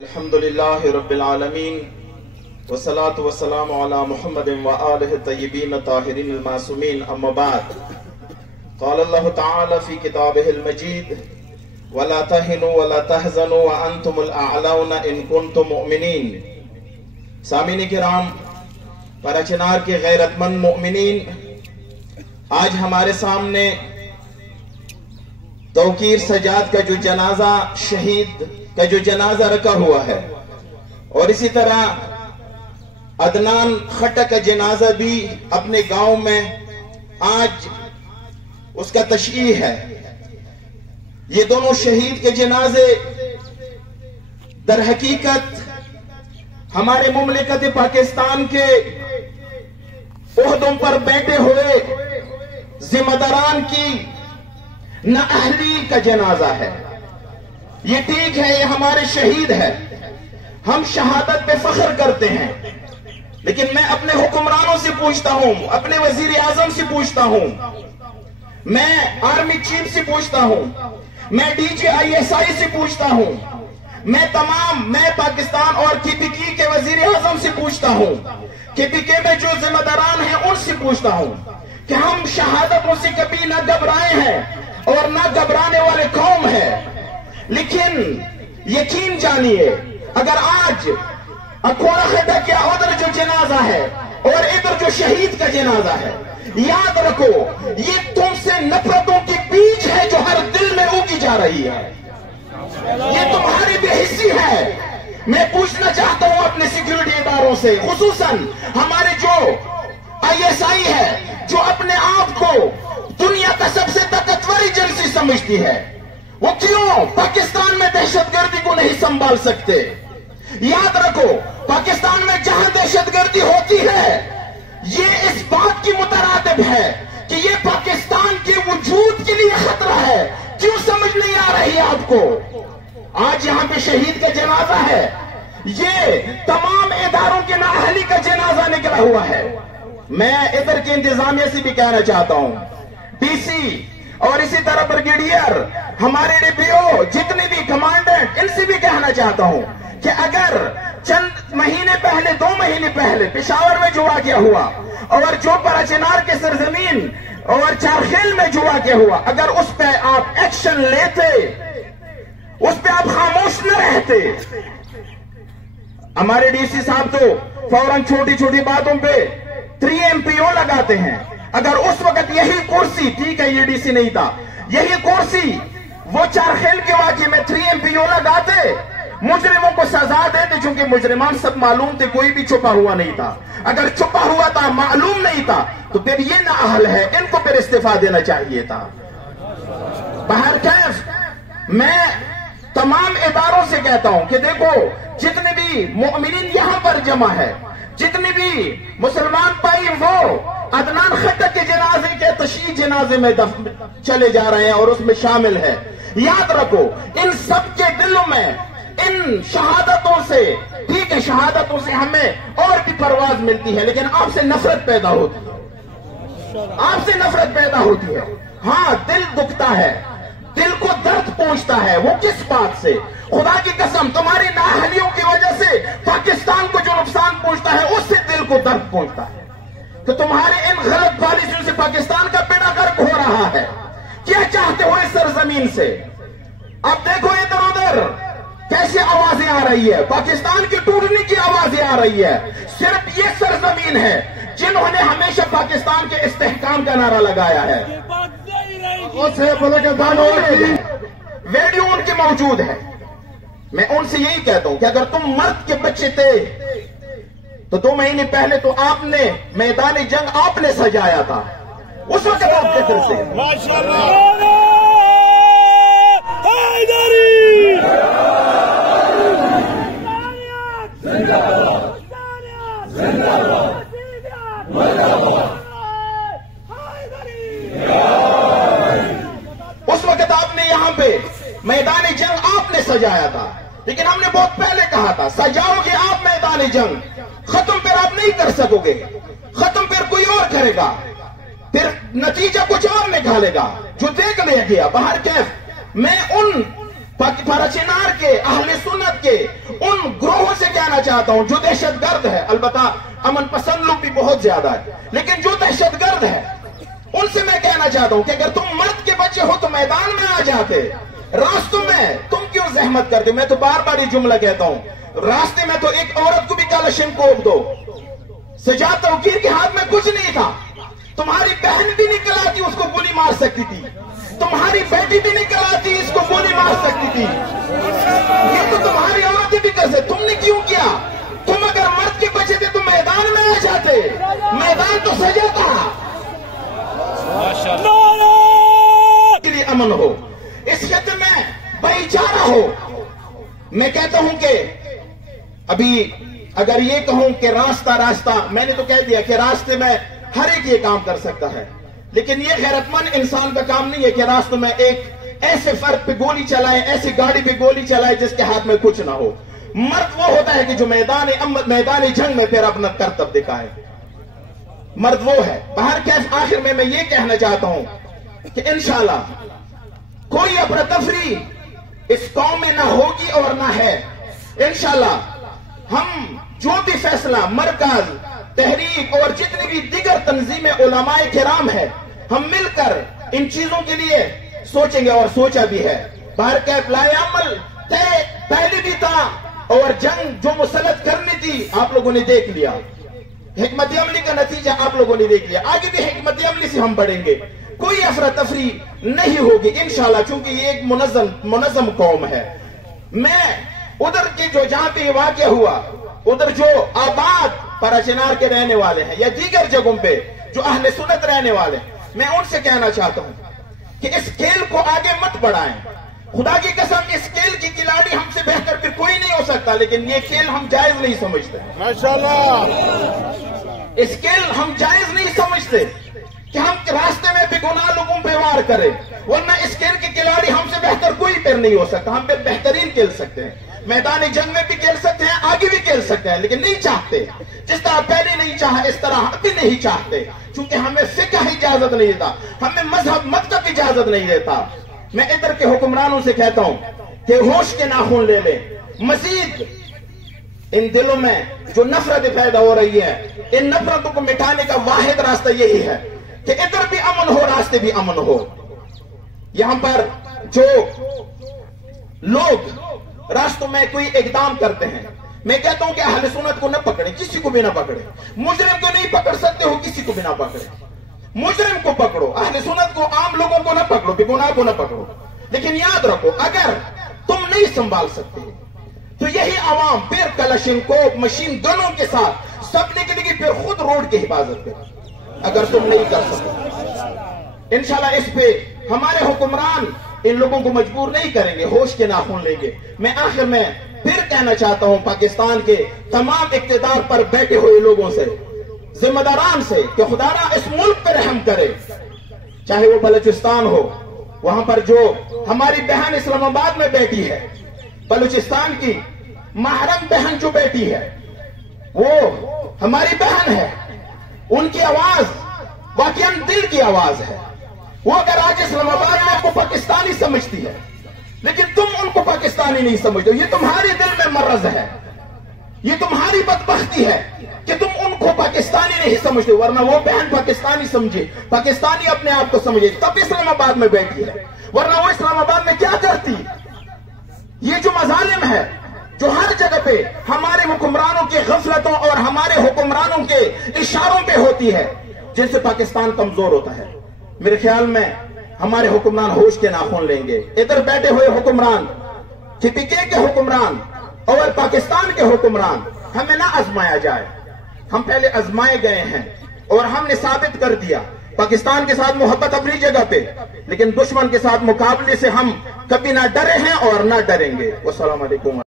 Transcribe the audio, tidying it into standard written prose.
अल्हम्दुलिल्लाहि रब्बिल आलमीन वस्सलातु वस्सलामु अला मुहम्मदिन व आलिहि तय्यबीन ताहिरीन मासूमीन अम्मा बाद क़ाल अल्लाहु तआला फी किताबिहिल मजीद वला तहिनु वला तहज़नु व अंतुमुल अअलौना इन कुंतुम मुमिनीन। सामीन किराम, परचनार के गैरतमंद मुमिनीन, आज हमारे सामने तौकीर सजाद का जो जनाजा, शहीद का जो जनाजा रखा हुआ है, और इसी तरह अदनान खट्टा का जनाजा भी अपने गांव में आज उसका तशयीह है। ये दोनों शहीद के जनाजे दर हकीकत हमारे मुमलिकत पाकिस्तान के ओहदों पर बैठे हुए जिम्मेदारान की नाअहली का जनाजा है। ये ठीक है, ये हमारे शहीद है, हम शहादत पे फख्र करते हैं, लेकिन मैं अपने हुक्मरानों से पूछता हूं, अपने वजीर आजम से पूछता हूं, मैं आर्मी चीफ से पूछता हूं, मैं DGISI से पूछता हूं, मैं पाकिस्तान और KPK के वजीर आजम से पूछता हूं, KPK में जो जिम्मेदारान हैं उनसे पूछता हूं कि हम शहादतों से कभी ना घबराए हैं और ना घबराने वाले कौम है। लेकिन यकीन जानिए, अगर आज अखोड़ा खड्डा के उधर जो जनाजा है और इधर जो शहीद का जनाजा है, याद रखो ये तुमसे नफरतों के बीज है जो हर दिल में उगी जा रही है। ये तुम्हारी बेहिस्सी है। मैं पूछना चाहता हूं अपने सिक्योरिटी इदारों से, खुसूसन हमारे जो ISI है, जो अपने आप को दुनिया का सबसे ताकतवर एजेंसी समझती है, वो क्यों पाकिस्तान में दहशतगर्दी को नहीं संभाल सकते? याद रखो, पाकिस्तान में जहां दहशतगर्दी होती है, ये इस बात की मुतरादिब है कि ये पाकिस्तान के वजूद के लिए खतरा है। क्यों समझ नहीं आ रही आपको? आज यहां पे शहीद का जनाजा है, ये तमाम इदारों के नाअहली का जनाजा निकला हुआ है। मैं इधर के इंतजामिया से भी कहना चाहता हूं, DC और इसी तरह ब्रिगेडियर, हमारे DPO, जितने भी कमांडेंट, इनसे भी कहना चाहता हूं कि अगर चंद महीने पहले, 2 महीने पहले पेशावर में जो वाकया हुआ और जो परचनार के सरजमीन और चारखेल में जो वाकया हुआ, अगर उस पर आप एक्शन लेते, उस पर आप खामोश न रहते, हमारे DC साहब तो फौरन छोटी छोटी बातों पे 3 MPO लगाते हैं। अगर उस वक्त यही कुर्सी, ठीक है ये DC नहीं था, यही कुर्सी वो चारखेल के वाकये में 3 MPO लगाते, मुजरिमों को सजा देते, क्योंकि मुजरिमान सब मालूम थे, कोई भी छुपा हुआ नहीं था। अगर छुपा हुआ था, मालूम नहीं था, तो फिर ये नाअहल है, इनको फिर इस्तीफा देना चाहिए था। बहर कैफ, मैं तमाम इदारों से कहता हूं कि देखो, जितने भी मोमिनीन यहां पर जमा है, जितने भी मुसलमान भाई वो अदनान खट्टा के जनाजे के तशयीह जनाजे में चले जा रहे हैं और उसमें शामिल है। याद रखो, इन सब के दिलों में इन शहादतों से, ठीक है, शहादतों से हमें और भी परवाज मिलती है, लेकिन आपसे नफरत पैदा होती है, आपसे नफरत पैदा होती है। हाँ, दिल दुखता है, दिल को दर्द पहुंचता है। वो किस बात से? खुदा की कसम, तुम्हारी नाअहलियों की वजह से पाकिस्तान को जो नुकसान पहुंचता है, उससे दिल को दर्द पहुंचता है। तो तुम्हारे इन गलत पॉलिसियों से पाकिस्तान का बेड़ा गर्क हो रहा है। क्या चाहते हो इस सरजमीन से? अब देखो इधर उधर कैसे आवाजें आ रही है, पाकिस्तान के टूटने की आवाजें आ रही है। सिर्फ ये सरजमीन है जिन्होंने हमेशा पाकिस्तान के इस्तेहकाम का नारा लगाया है। वीडियो उनके मौजूद है। मैं उनसे यही कहता हूं कि अगर तुम मर्द के बच्चे थे तो 2 महीने पहले तो आपने मैदान जंग आपने सजाया था, उस वक्त आपके फिर से उस वक्त आपने यहां पे मैदान जंग आपने सजाया था, लेकिन हमने बहुत पहले कहा था, सजाओगे आप मैदान जंग, खत्म फिर आप नहीं कर सकोगे, खत्म फिर कोई और करेगा, फिर नतीजा कुछ और निकालेगा, जो देख लिया गया। बाहर कैफ, मैं उन फरचिनार के अहले सुन्नत के उन ग्रोहों से कहना चाहता हूं जो दहशतगर्द है। अलबत्ता अमन पसंद लोग भी बहुत ज्यादा है, लेकिन जो दहशतगर्द है उनसे मैं कहना चाहता हूं कि अगर तुम मर्द के बच्चे हो तो मैदान में आ जाते, रास्तों में तुम क्यों जहमत करते। मैं तो बार बार ये जुमला कहता हूं, रास्ते में तो एक औरत को भी कलशिनकोव दो, सजाद तौकीर के हाथ में कुछ नहीं था, तुम्हारी बहन भी निकल आती उसको गोली मार सकती थी, तुम्हारी बेटी भी निकल आती इसको गोली मार सकती थी। ये तो तुम्हारी औरतें भी कर सकती, तुमने क्यों किया। तुम अगर मर्द के बचे थे तो मैदान में आ जाते, मैदान तो सजा था। लिए अमन हो, इस क्षेत्र में भाईचारा हो। मैं कहता हूं कि अभी अगर ये कहूं कि रास्ता, मैंने तो कह दिया कि रास्ते में हर एक ये काम कर सकता है, लेकिन ये गैरतमंद इंसान का काम नहीं है कि रास्तों में एक ऐसे फर्द पे गोली चलाए, ऐसी गाड़ी पे गोली चलाए जिसके हाथ में कुछ ना हो। मर्द वो होता है कि जो मैदान जंग में फिर अपना कर्तव्य दिखाए, मर्द वो है। बाहर कैफ आखिर में मैं ये कहना चाहता हूं कि इंशाल्लाह कोई अफरा-तफरी इस कौम में ना होगी और ना है। इंशाल्लाह हम जो भी फैसला मरकज, तहरीक और जितनी भी दिगर तंजीमें उलमाए किराम है, हम मिलकर इन चीजों के लिए सोचेंगे और सोचा भी है। बाहर कैफ लाएअमल तय पहले भी था और जंग जो मुसल्लत करनी थी आप लोगों ने देख लिया, हिकमत अमली का नतीजा आप लोगों ने देख लिया। आगे भी हिकमत अमली से हम बढ़ेंगे, कोई अफरा तफरी नहीं होगी इंशाल्लाह, क्योंकि ये एक मुनज़्ज़म कौम है। मैं उधर के जो जहां पे वाक़या हुआ, उधर जो आबाद फरचिनार के रहने वाले हैं या दीगर जगहों पे जो अहले सुन्नत रहने वाले, मैं उनसे कहना चाहता हूं कि इस खेल को आगे मत बढ़ाएं। खुदा की कसम इस खेल की खिलाड़ी हमसे बेहतर फिर कोई नहीं हो सकता, लेकिन ये खेल हम जायज नहीं समझते। माशाअल्लाह, इस खेल हम जायज नहीं समझते कि हम रास्ते में बेगुनाह लोगों पे वार करें, वरना इस खेल के खिलाड़ी हमसे बेहतर कोई फिर नहीं हो सकता। हम पे बेहतरीन खेल सकते हैं, मैदानी जंग में भी खेल सकते हैं, आगे भी खेल सकते हैं, लेकिन नहीं चाहते। जिस तरह पहले नहीं चाहा इस तरह हम भी नहीं चाहते, क्योंकि हमें फिक्र इजाजत नहीं देता, हमें मजहब मकतब इजाजत नहीं देता। मैं इधर के हुक्मरानों से कहता हूं कि होश के नाखून ले लें। मजीद इन दिलों में जो नफरत पैदा हो रही है, इन नफरतों को मिटाने का वाहिद रास्ता यही है कि इधर भी अमन हो, रास्ते भी अमन हो। यहां पर जो लोग रास्तों में कोई इकदाम करते हैं, मैं कहता हूं कि अहले सुन्नत को न पकड़े, किसी को भी ना पकड़े। मुजरिम को नहीं पकड़ सकते हो, किसी को भी ना पकड़े। मुजरिम को पकड़ो, अहले सुन्नत को, आम लोगों को ना पकड़ो, बेगुनाह को ना पकड़ो। लेकिन याद रखो, अगर तुम नहीं संभाल सकते तो यही आवाम फिर कलशिनकोव मशीन गनों के साथ सब निकलेगी, फिर खुद रोड की हिफाजत करें अगर तुम नहीं कर सकते। इंशाल्लाह इस पे हमारे हुक्मरान इन लोगों को मजबूर नहीं करेंगे, होश के नाखून लेंगे। मैं आखिर में फिर कहना चाहता हूं पाकिस्तान के तमाम इक्तिदार पर बैठे हुए लोगों से, जिम्मेदारान से, कि खुदारा इस मुल्क पर रहम करे। चाहे वो बलूचिस्तान हो, वहां पर जो हमारी बहन इस्लामाबाद में बैठी है, बलूचिस्तान की महरम बहन जो बैठी है, वो हमारी बहन है, उनकी आवाज वाकई दिल की आवाज है। वो अगर आज इस्लामाबाद में आपको पाकिस्तानी समझती है, लेकिन तुम उनको पाकिस्तानी नहीं समझते, ये तुम्हारे दिल में मर्ज है, ये तुम्हारी बदबख्ती है कि तुम उनको पाकिस्तानी नहीं समझते। वरना वो बहन पाकिस्तानी समझे, पाकिस्तानी अपने आप को समझे, तब इस्लामाबाद में बैठी है। वरना वो इस्लामाबाद में क्या करती। ये जो मजालिम है जो हर जगह पे हमारे हुक्मरानों की गफलतों और हमारे हुक्मरानों के इशारों पे होती है, जिनसे पाकिस्तान कमजोर होता है, मेरे ख्याल में हमारे हुक्मरान होश के नाखून लेंगे। इधर बैठे हुए हुक्मरान, पीपीके के हुक्मरान और पाकिस्तान के हुक्मरान, हमें ना आजमाया जाए। हम पहले आजमाए गए हैं और हमने साबित कर दिया पाकिस्तान के साथ मोहब्बत अपनी जगह पे, लेकिन दुश्मन के साथ मुकाबले से हम कभी ना डरे हैं और ना डरेंगे। वस्सलाम अलैकुम।